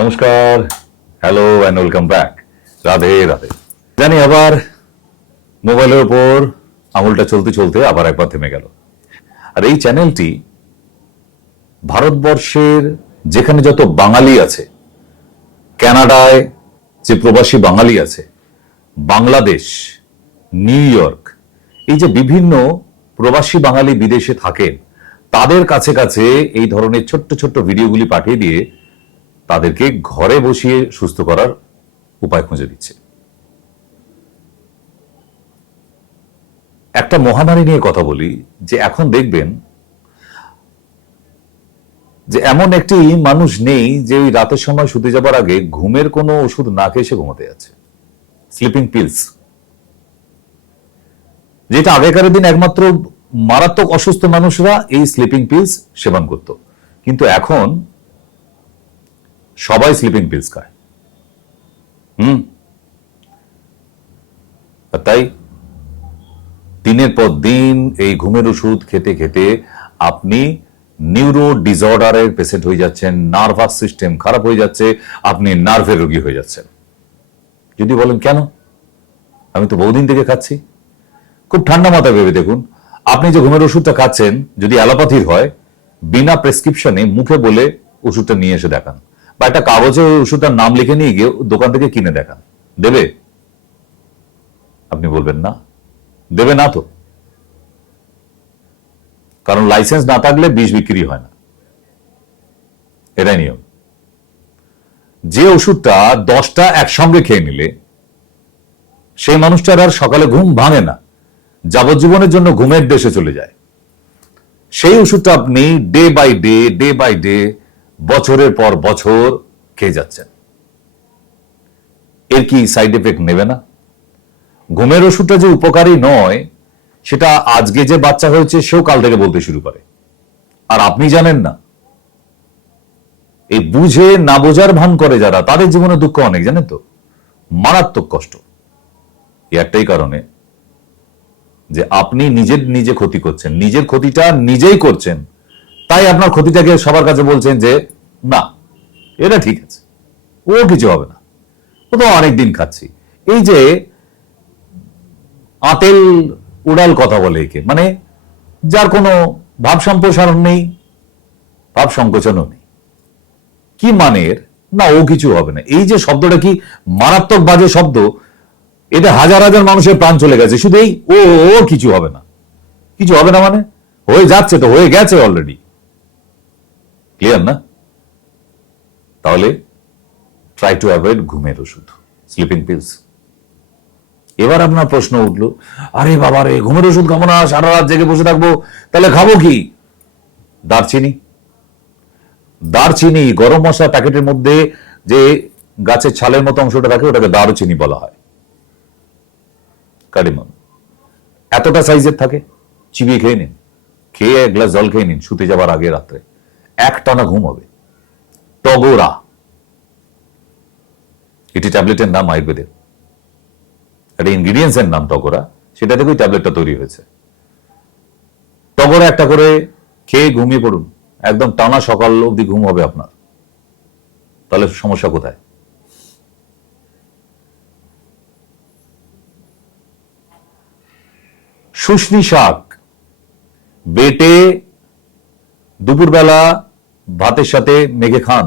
নমস্কার, hello and welcome back. Radhe Radhe. জানি আবার মোবাইলের উপর আঙুলটা চলতে চলতে আবার একবার থেমে গেল। আর এই চ্যানেলটি ভারতবর্ষের যেখানে যত বাঙালি আছে, কানাডায় যে প্রবাসী বাঙালি আছে, বাংলাদেশ, নিউ ইয়র্ক, এই যে বিভিন্ন প্রবাসী বাঙালি বিদেশে থাকেন, তাদের কাছে কাছে এই ধরনের ছোট্ট ছোট্ট ভিডিওগুলি পাঠিয়ে দিয়ে তাদেরকে ঘরে বসিয়ে সুস্থ করার উপায় খুঁজে দিচ্ছে। একটা মহামারী নিয়ে কথা বলি, যে এখন দেখবেন যে এমন একটি মানুষ নেই যে ওই রাতের সময় শুতে যাবার আগে ঘুমের কোনো ওষুধ না খেয়ে সে ঘুমোতে যাচ্ছে। স্লিপিং পিলস, যেটা আগেকার দিন একমাত্র মারাত্মক অসুস্থ মানুষরা এই স্লিপিং পিলস সেবন করত, কিন্তু এখন সবাই স্লিপিং পিলস খায়। তাই দিনের পর দিন এই ঘুমের ওষুধ খেতে খেতে আপনি নিউরো ডিসঅর্ডারের পেশেন্ট হয়ে যাচ্ছেন, নার্ভাস সিস্টেম খারাপ হয়ে যাচ্ছে, আপনি নার্ভের রোগী হয়ে যাচ্ছেন। যদি বলেন কেন, আমি তো বহুদিন থেকে খাচ্ছি। খুব ঠান্ডা মাথায় ভেবে দেখুন, আপনি যে ঘুমের ওষুধটা খাচ্ছেন যদি অ্যালোপ্যাথির হয়, বিনা প্রেসক্রিপশনে মুখে বলে ওষুধটা নিয়ে এসে দেখান, বা একটা কাগজে ওষুধটার নাম লিখে নিয়ে গিয়ে দোকান থেকে কিনে দেখান, দেবে? আপনি বলবেন না, দেবে না তো, কারণ লাইসেন্স না থাকলে বিষ বিক্রি হয় না, এটাই নিয়ম। যে ওষুধটা 10টা একসঙ্গে খেয়ে নিলে সেই মানুষটার আর সকালে ঘুম ভাঙে না, যাবজ্জীবনের জন্য ঘুমের দেশে চলে যায়। সেই ওষুধটা আপনি ডে বাই ডে বছরের পর বছর খেয়ে যাচ্ছেন, এর কি সাইড এফেক্ট নেবে না? ঘুমের ওষুধটা যে উপকারী নয় সেটা আজকে যে বাচ্চা হয়েছে সেও কাল থেকে বলতে শুরু করে, আর আপনি জানেন না। এই বুঝে না বোঝার ভান করে যারা, তাদের জীবনে দুঃখ অনেক, জানেন তো, মারাত্মক কষ্ট। একটাই কারণে যে আপনি নিজে ক্ষতি করছেন, নিজের ক্ষতিটা নিজেই করছেন, তাই আপনার ক্ষতিটাকে সবার কাছে বলছেন যে না, এটা ঠিক আছে, ও কিছু হবে না, ও তো অনেকদিন খাচ্ছি। এই যে আতেল উড়াল কথা বলে একে, মানে যার কোনো ভাব সম্প্রসারণ নেই, ভাব সংকোচনও নেই। কি মানের না, ও কিছু হবে না, এই যে শব্দটা কি মারাত্মক বাজে শব্দ, এটা হাজার হাজার মানুষের প্রাণ চলে গেছে শুধু এই ও কিছু হবে না। কিছু হবে না মানে হয়ে যাচ্ছে তো, হয়ে গেছে অলরেডি। ক্লিয়ার না? তাহলে ট্রাই টু অ্যাভয়েড ঘুমের ওষুধ, স্লিপিং পিলস। এবার আপনার প্রশ্ন উঠলো, আরে বাবা রে, ঘুমের ওষুধ খাবো না, সারা রাত জেগে বসে থাকবো, তাহলে খাবো কি? দারচিনি, গরম মশলা প্যাকেটের মধ্যে যে গাছের ছালের মতো অংশটা থাকে ওটাকে দারুচিনি বলা হয়। কার্ডিমাম এতটা সাইজের থাকে, চিবিয়ে খেয়ে নিন, খেয়ে এক গ্লাস জল খেয়ে নিন, শুতে যাবার আগে রাত্রে একটানা ঘুম হবে। টগোরা, এটি ট্যাবলেটের নাম, আয়ুর্বেদের একটা ইনগ্রিডিয়েন্টস এর নাম টগোরা, সেটা থেকে ওই ট্যাবলেটটা তৈরি হয়েছে। টগোরা একটা করে খেয়ে ঘুমিয়ে পড়ুন, একদম টানা সকাল অবধি ঘুম হবে আপনার। তাহলে সমস্যা কোথায়? শুষ্নি শাক বেটে দুপুরবেলা ভাতের সাথে মেখে খান,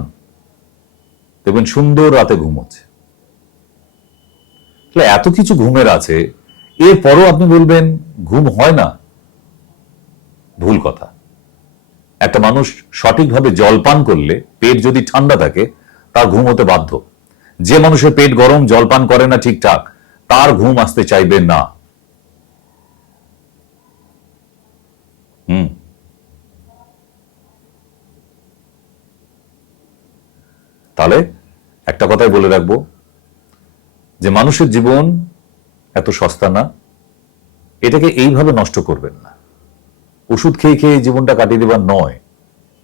দেখবেন সুন্দর রাতে ঘুম হচ্ছে। এত কিছু ঘুমের আছে, এরপরও আপনি বলবেন ঘুম হয় না, ভুল কথা। একটা মানুষ সঠিকভাবে জল পান করলে, পেট যদি ঠান্ডা থাকে, তার ঘুম হতে বাধ্য। যে মানুষের পেট গরম, জল পান করে না ঠিকঠাক, তার ঘুম আসতে চাইবে না। তাহলে একটা কথাই বলে রাখবো, যে মানুষের জীবন এত সস্তা না, এটাকে এইভাবে নষ্ট করবেন না। ওষুধ খেয়ে খেয়ে জীবনটা কাটিয়ে দেবার নয়,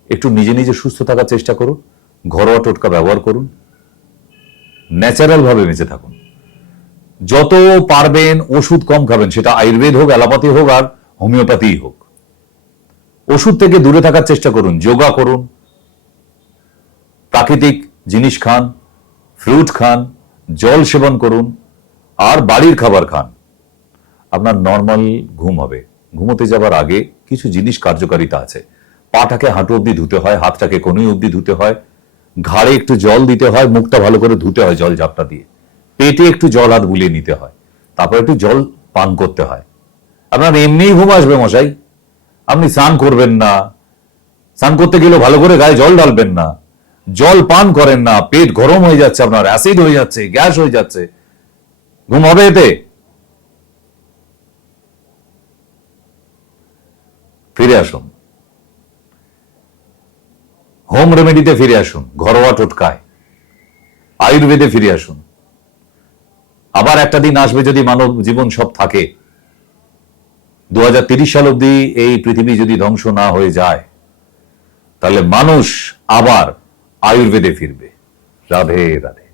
একটু নিজে সুস্থ থাকার চেষ্টা করুন, ঘরোয়া টোটকা ব্যবহার করুন, ন্যাচারাল ভাবে বেঁচে থাকুন। যত পারবেন ওষুধ কম খাবেন, সেটা আয়ুর্বেদ হোক, অ্যালোপ্যাথি হোক, আর হোমিওপ্যাথি হোক। ওষুধ থেকে দূরে থাকার চেষ্টা করুন, যোগা করুন, প্রাকৃতিক জিনিস খান, ফ্রুট খান, জল সেবন করুন, আর বাড়ির খাবার খান, আপনার নর্মাল ঘুম হবে। ঘুমোতে যাবার আগে কিছু জিনিস কার্যকারিতা আছে। পাটাকে হাঁটু অব্দি ধুতে হয়, হাতটাকে কনুই অব্দি ধুতে হয়, ঘাড়ে একটু জল দিতে হয়, মুখটা ভালো করে ধুতে হয় জল ঝাপটা দিয়ে, পেটে একটু জল হাত বুলিয়ে নিতে হয়, তারপর একটু জল পান করতে হয়। আপনার এমনিই ঘুম আসবে মশাই, আপনি স্নান করবেন না, স্নান করতে গেলে ভালো করে গায়ে জল ঢালবেন না, জল পান করেন না, পেট গরম হয়ে যাচ্ছে, আপনার অ্যাসিড হয়ে যাচ্ছে, গ্যাস হয়ে যাচ্ছে, ঘুম হবে এতে? ফিরে আসুন, হোম রেমেডিতে ফিরে আসুন, ঘরোয়া টোটকায়, আয়ুর্বেদে ফিরে আসুন। আবার একটা দিন আসবে, যদি মানব জীবন সব থাকে, 2030 সাল অব্দি এই পৃথিবী যদি ধ্বংস না হয়ে যায়, তাহলে মানুষ আবার আয়ুর্বেদে ফিরবে। রাধে রাধে।